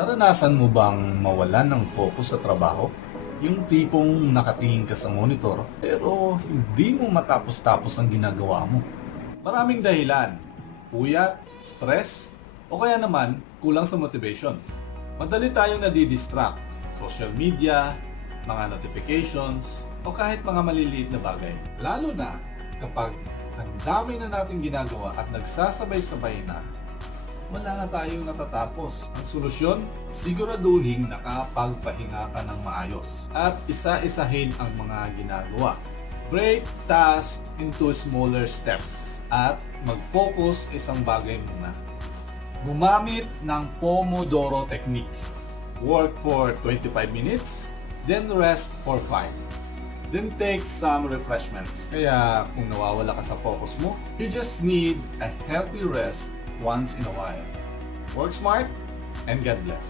Naranasan mo bang mawalan ng focus sa trabaho? Yung tipong nakatingin ka sa monitor pero hindi mo matapos-tapos ang ginagawa mo. Maraming dahilan. Puyat, stress, o kaya naman kulang sa motivation. Madali tayong nadidistract. Social media, mga notifications, o kahit mga maliliit na bagay. Lalo na kapag ang dami na natin ginagawa at nagsasabay-sabay na, wala na tayong natatapos. Ang solusyon, siguraduhin nakapagpahinga ka ng maayos at isa-isahin ang mga ginagawa. Break tasks into smaller steps at mag-focus isang bagay muna. Gumamit ng Pomodoro technique. Work for 25 minutes, then rest for 5. Then take some refreshments. Kaya kung nawawala ka sa focus mo, you just need a healthy rest once in a while. Work smart and God bless.